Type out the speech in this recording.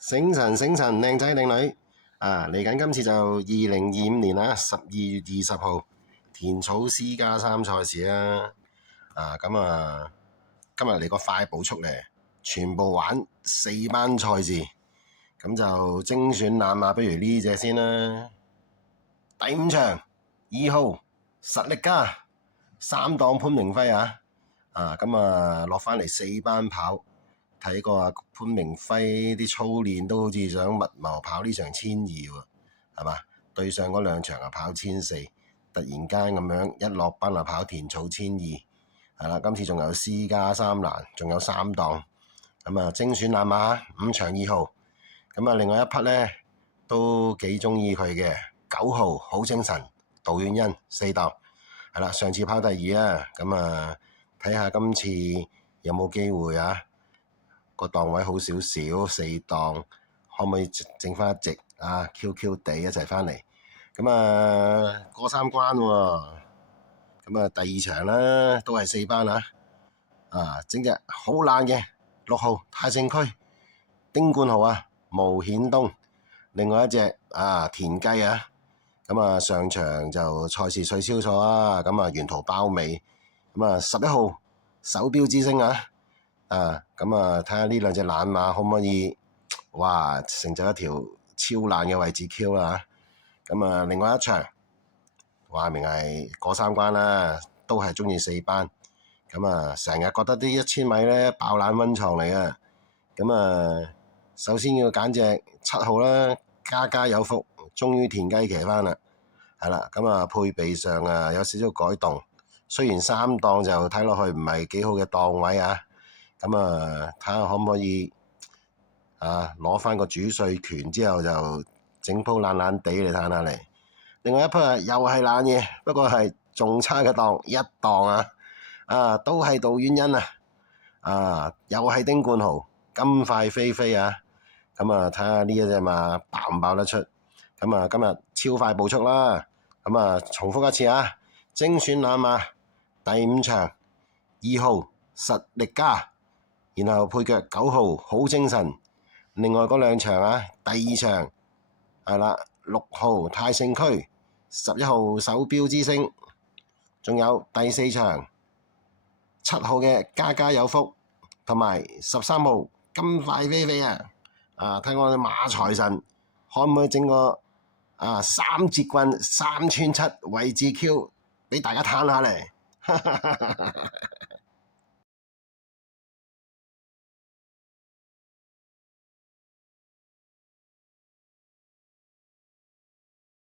醒神醒神，靚仔靚女嚟緊今次就2025年啦，12月20號田草C+3賽事啦。今日嚟個快步速咧，全部玩4班賽事，咁就精選攬馬，不如呢隻先啦。第5場2號實力加3檔潘明輝落返嚟4班跑。睇過潘明輝啲操練都好似想密謀跑呢場1200喎，係嘛？對上嗰2場跑1400，突然間咁樣一落班跑田草1200，係啦。今次仲有C+3欄，仲有3檔，精選攬馬5場2號，另外一匹呢，都幾中意佢嘅9號好精神，杜婉欣4檔，係啦。上次跑第2啊，睇下今次有冇機會啊？個檔位好少少，4檔可唔可以整翻一隻？QQ 地一齊翻嚟，過3關喎。第2場啦，都係4班整隻好爛嘅6號泰盛區丁冠豪毛顯東，另外一隻田雞上場就賽事取消咗沿途包尾11號手錶之星睇下呢2隻懶馬可唔可以成就一條超爛嘅位置 Q 啦。另外一場話明係過3關啦，都係中意4班。成日覺得啲1000米呢爆冷溫床嚟啊。首先要揀隻7號啦，家家有福，終於田雞騎翻啦，係啦。配備上有少少改動，雖然3檔就睇落去唔係幾好嘅檔位睇下可唔可以攞翻個主帥權之後就整鋪爛爛地嚟嘆下嚟。另外一匹又係爛嘢，不過係仲差嘅檔1檔都係杜婉欣又係丁冠豪金塊飛飛睇下呢一隻馬爆唔爆得出。今日超快步速啦。重複一次精選攬馬第5場2號實力加，然後配腳9號好精神，另外嗰2場第2場係啦，6號泰盛區11號手錶之星，仲有第4場7號嘅家家有福，同埋13號金塊飛飛睇我哋馬財神可唔可以整個3節棍3穿7位置 Q 俾大家嘆下嚟。